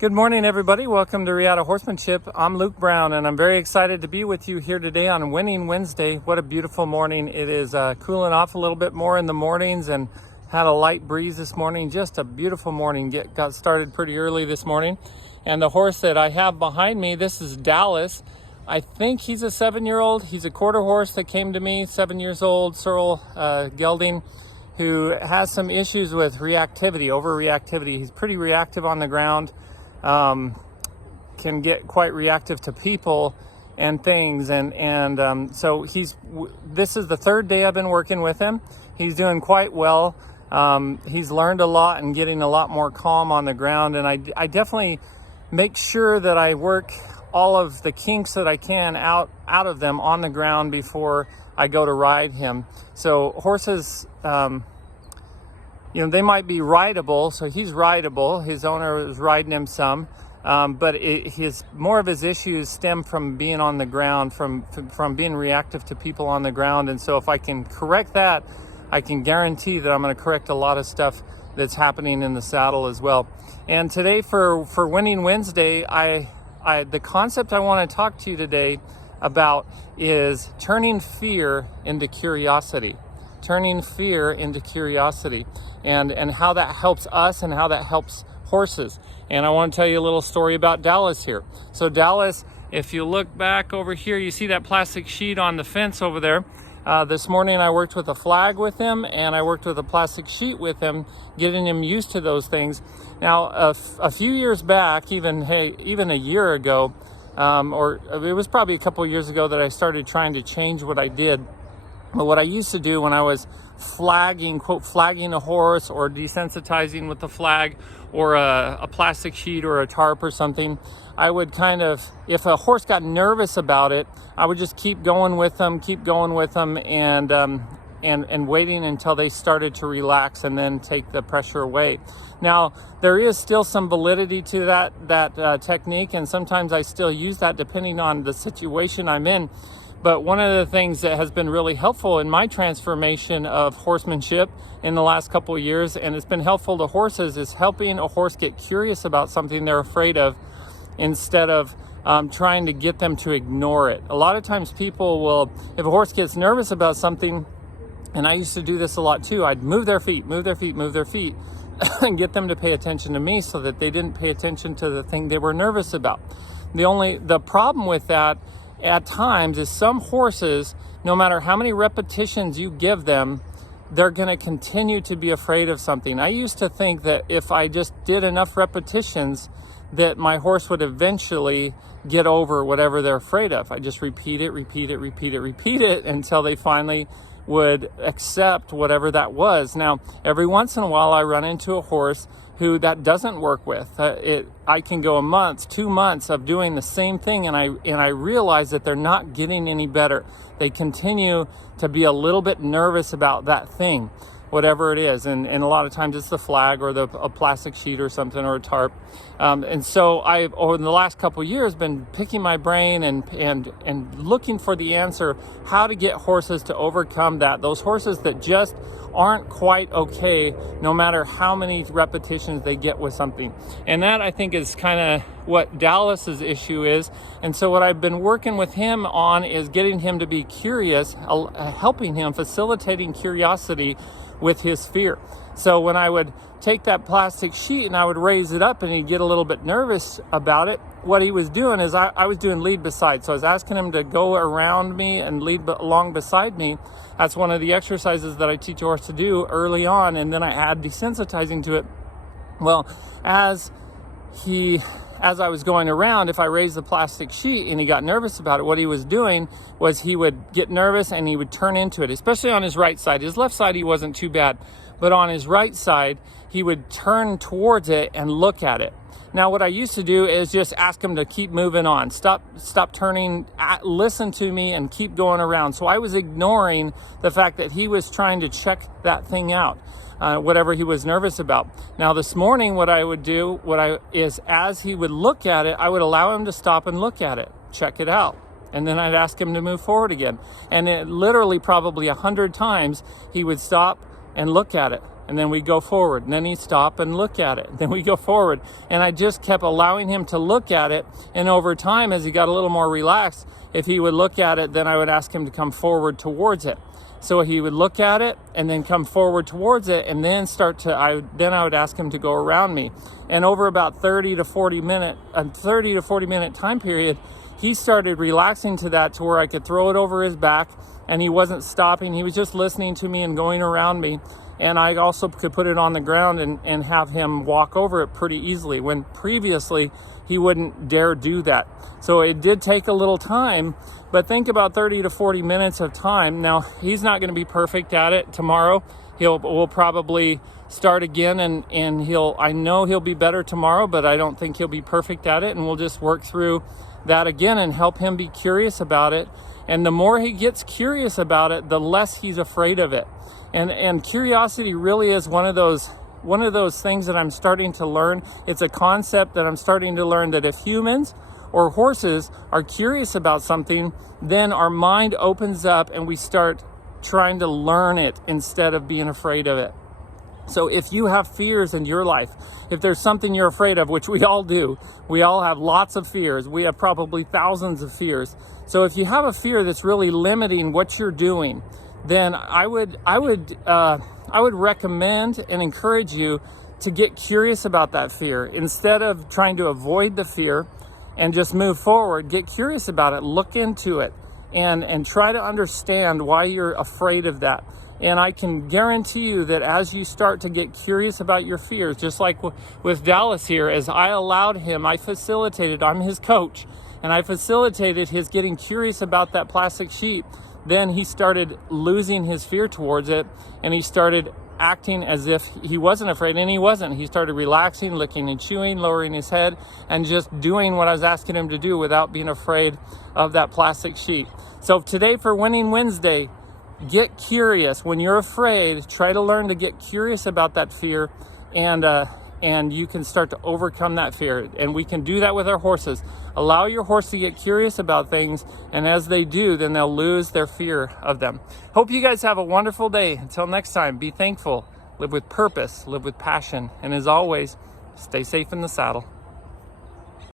Good morning, everybody. Welcome to Reactive Horsemanship. I'm Luke Brown, and I'm very excited to be with you here today on Winning Wednesday. What a beautiful morning. It is cooling off a little bit more in the mornings and had a light breeze this morning. Just a beautiful morning. Got started pretty early this morning. And the horse that I have behind me, this is Dallas. I think he's a 7-year-old. He's a quarter horse that came to me, 7 years old, Sorrel gelding, who has some issues with reactivity, overreactivity. He's pretty reactive on the ground. Can get quite reactive to people and things, and so this is the third day I've been working with him. He's doing quite well. He's learned a lot and getting a lot more calm on the ground, and I definitely make sure that I work all of the kinks that I can out of them on the ground before I go to ride him. So horses, they might be rideable, so he's rideable. His owner is riding him some, but more of his issues stem from being on the ground, from being reactive to people on the ground. And so if I can correct that, I can guarantee that I'm going to correct a lot of stuff that's happening in the saddle as well. And today for Winning Wednesday, the concept I want to talk to you today about is turning fear into curiosity. Turning fear into curiosity, and how that helps us and how that helps horses. And I want to tell you a little story about Dallas here. So Dallas, if you look back over here, you see that plastic sheet on the fence over there. This morning I worked with a flag with him, and I worked with a plastic sheet with him, getting him used to those things. Now, a few years back, even a year ago, or it was probably a couple of years ago, that I started trying to change what I did. But what I used to do when I was quote flagging a horse, or desensitizing with the flag, or a plastic sheet or a tarp or something, I would if a horse got nervous about it, I would just keep going with them, and waiting until they started to relax, and then take the pressure away. Now, there is still some validity to that technique, and sometimes I still use that depending on the situation I'm in. But one of the things that has been really helpful in my transformation of horsemanship in the last couple of years, and it's been helpful to horses, is helping a horse get curious about something they're afraid of, instead of trying to get them to ignore it. A lot of times people will, if a horse gets nervous about something, and I used to do this a lot too, I'd move their feet, and get them to pay attention to me, so that they didn't pay attention to the thing they were nervous about. The problem with that at times is some horses, no matter how many repetitions you give them, they're going to continue to be afraid of something. I used to think that if I just did enough repetitions, that my horse would eventually get over whatever they're afraid of. I just repeat it until they finally would accept whatever that was. Now, every once in a while I run into a horse who that doesn't work with. I can go a month, 2 months of doing the same thing, and I realize that they're not getting any better. They continue to be a little bit nervous about that thing, whatever it is, and a lot of times it's the flag, or a plastic sheet or something, or a tarp. And so I've, over the last couple of years, been picking my brain and looking for the answer, how to get horses to overcome that. Those horses that just aren't quite okay, no matter how many repetitions they get with something. And that, I think, is kind of what Dallas's issue is. And so what I've been working with him on is getting him to be curious, helping him, facilitating curiosity with his fear. So when I would take that plastic sheet and I would raise it up and he'd get a little bit nervous about it, what he was doing is I was doing lead beside. So I was asking him to go around me and lead along beside me. That's one of the exercises that I teach a horse to do early on, and then I add desensitizing to it. Well, as I was going around, if I raised the plastic sheet and he got nervous about it, what he was doing was he would get nervous and he would turn into it, especially on his right side. His left side, he wasn't too bad, but on his right side, he would turn towards it and look at it. Now, what I used to do is just ask him to keep moving on, stop turning, listen to me, and keep going around. So I was ignoring the fact that he was trying to check that thing out. Whatever he was nervous about. Now, this morning, what I would do, is as he would look at it, I would allow him to stop and look at it, check it out. And then I'd ask him to move forward again. And it literally probably 100 times, he would stop and look at it. and then we go forward, and then he'd stop and look at it, then we go forward. And I just kept allowing him to look at it, and over time, as he got a little more relaxed, if he would look at it, then I would ask him to come forward towards it. So he would look at it and then come forward towards it, and then I would ask him to go around me. And over about 30 to 40 minute time period, he started relaxing to that, to where I could throw it over his back and he wasn't stopping. He was just listening to me and going around me. And I also could put it on the ground and have him walk over it pretty easily, when previously he wouldn't dare do that. So it did take a little time, but think about 30 to 40 minutes of time. Now, he's not going to be perfect at it tomorrow. We'll probably start again, and I know he'll be better tomorrow, but I don't think he'll be perfect at it. And we'll just work through that again and help him be curious about it. And the more he gets curious about it, the less he's afraid of it. And curiosity really is one of those things that I'm starting to learn. It's a concept that I'm starting to learn, that if humans or horses are curious about something, then our mind opens up and we start trying to learn it instead of being afraid of it. So if you have fears in your life, if there's something you're afraid of, which we all do, we all have lots of fears. We have probably thousands of fears. So if you have a fear that's really limiting what you're doing, then I would recommend and encourage you to get curious about that fear. Instead of trying to avoid the fear and just move forward, get curious about it, look into it, and try to understand why you're afraid of that. And I can guarantee you that as you start to get curious about your fears, just like with Dallas here, as I allowed him, I'm his coach, and I facilitated his getting curious about that plastic sheet, then he started losing his fear towards it, and he started acting as if he wasn't afraid, and he wasn't. He started relaxing, licking and chewing, lowering his head, and just doing what I was asking him to do without being afraid of that plastic sheet. So today, for Winning Wednesday, get curious. When you're afraid, try to learn to get curious about that fear, and you can start to overcome that fear. And we can do that with our horses. Allow your horse to get curious about things, and as they do, then they'll lose their fear of them. Hope you guys have a wonderful day. Until next time, be thankful, live with purpose, live with passion, and as always, stay safe in the saddle.